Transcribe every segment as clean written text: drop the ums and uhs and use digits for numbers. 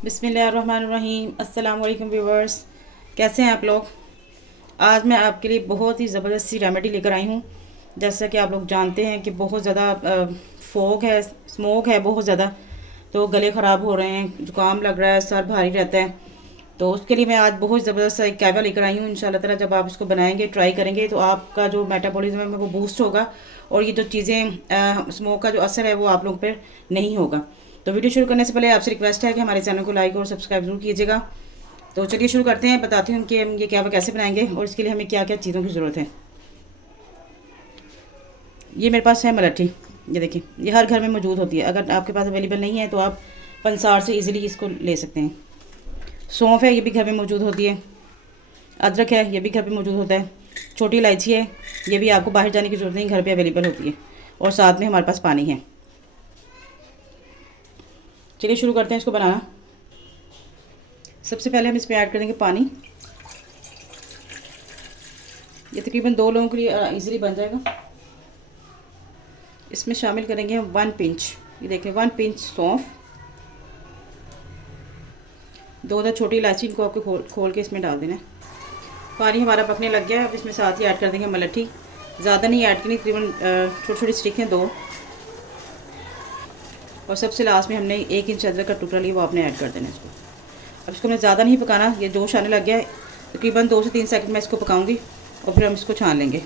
बिस्मिल्लाहिर्रहमानिर्रहीम। अस्सलाम वालेकुम व्यूवर्स, कैसे हैं आप लोग। आज मैं आपके लिए बहुत ही ज़बरदस्त सी रेमेडी लेकर आई हूँ। जैसा कि आप लोग जानते हैं कि बहुत ज़्यादा फॉग है, स्मोक है बहुत ज़्यादा, तो गले ख़राब हो रहे हैं, ज़ुकाम लग रहा है, सर भारी रहता है। तो उसके लिए मैं आज बहुत ज़बरदस्त सा एक कहवा लेकर आई हूँ। इंशाल्लाह ताला जब आप इसको बनाएंगे, ट्राई करेंगे, तो आपका जो मेटाबॉलिज्म है वो बूस्ट होगा और ये जो चीज़ें स्मोक का जो असर है वो आप लोगों पर नहीं होगा। तो वीडियो शुरू करने से पहले आपसे रिक्वेस्ट है कि हमारे चैनल को लाइक और सब्सक्राइब जरूर कीजिएगा। तो चलिए शुरू करते हैं, बताती हूँ कि हम ये कहवा कैसे बनाएंगे और इसके लिए हमें क्या क्या चीज़ों की ज़रूरत है। ये मेरे पास है मलट्ठी, ये देखिए, ये हर घर में मौजूद होती है। अगर आपके पास अवेलेबल नहीं है तो आप पंसार से इजीली इसको ले सकते हैं। सौंफ है, ये भी घर में मौजूद होती है। अदरक है, ये भी घर पे मौजूद होता है। छोटी इलायची है, ये भी आपको बाहर जाने की ज़रूरत नहीं, घर पे अवेलेबल होती है। और साथ में हमारे पास पानी है। चलिए शुरू करते हैं इसको बनाना। सबसे पहले हम इसमें ऐड करेंगे पानी। ये तकरीबन 2 लोगों के लिए इजीली बन जाएगा। इसमें शामिल करेंगे हम 1 पिंच, ये देखें 1 पिंच सौंफ, 2 छोटी इलायची, इनको आपको खोल के इसमें डाल देना है। पानी हमारा पकने लग गया है। अब इसमें साथ ही ऐड कर देंगे मलट्ठी। ज़्यादा नहीं ऐड करनी, तकरीबन छोटी छोटी स्टिक हैं 2। और सबसे लास्ट में हमने 1 इंच अदरक का टुकड़ा लिया, वो आपने ऐड कर देना है इसको। अब इसको मैं ज़्यादा नहीं पकाना, ये जोश आने लग गया है। तकरीबन 2 से 3 सेकंड मैं इसको पकाऊंगी और फिर हम इसको छान लेंगे।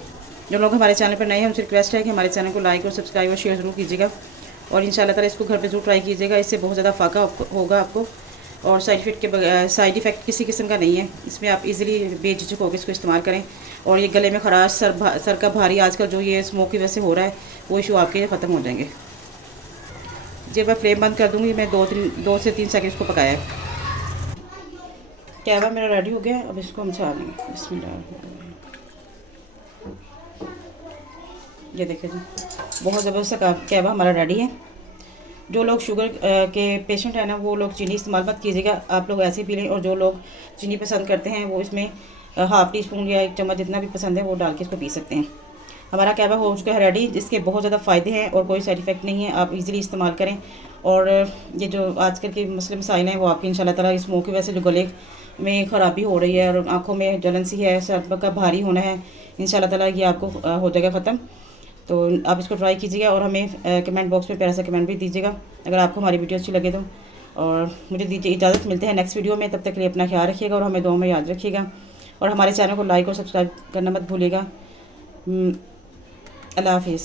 जो लोग हमारे चैनल पर नए हैं उनसे रिक्वेस्ट है कि हमारे चैनल को लाइक और सब्सक्राइब और शेयर ज़रूर कीजिएगा और इंशाल्लाह ताला इसको घर पर ज़रूर ट्राई कीजिएगा। इससे बहुत ज़्यादा फ़ायदा होगा आपको और साइड इफ़ेक्ट किसी किस्म का नहीं है। इसमें आप इजीली बेझिझक होकर इसको इस्तेमाल करें। और ये गले में खराश, सर का भारी आजकल जो ये स्मोक की वजह से हो रहा है, वो इशू आपके ख़त्म हो जाएंगे। जब मैं फ्लेम बंद कर दूँगी, मैं 2 से 3 सेकंड इसको पकाया है। कहवा मेरा रेडी हो गया है। अब इसको हम छान लेंगे। बिस्मिल्लाह। ये देखिए जी, बहुत ज़बरदस्त कहवा हमारा रेडी है। जो लोग शुगर के पेशेंट हैं ना, वो लोग चीनी इस्तेमाल मत कीजिएगा, आप लोग ऐसे ही पी लें। और जो लोग चीनी पसंद करते हैं वो इसमें हाफ़ टी स्पून या 1 चम्मच जितना भी पसंद है वो डाल के इसको पी सकते हैं। हमारा कहवा हो चुका है रेडी, जिसके बहुत ज़्यादा फ़ायदे हैं और कोई साइड इफ़ेक्ट नहीं है। आप इजीली इस्तेमाल करें। और ये जो आजकल के मसले मसाइल हैं वो आपकी इंशाल्लाह ताला इस स्मोक की वजह से जो गले में ख़राबी हो रही है और आँखों में जलन सी है, सर का भारी होना है, इंशाल्लाह ताला ये आपको हो जाएगा ख़त्म। तो आप इसको ट्राई कीजिएगा और हमें कमेंट बॉक्स में प्यारा सा कमेंट भी दीजिएगा अगर आपको हमारी वीडियो अच्छी लगे तो। और मुझे दीजिए इजाज़त, मिलते हैं नेक्स्ट वीडियो में। तब तक के लिए अपना ख्याल रखिएगा और हमें दुआ में याद रखिएगा और हमारे चैनल को लाइक और सब्सक्राइब करना मत भूलिएगा। अल्लाह हाफिज़।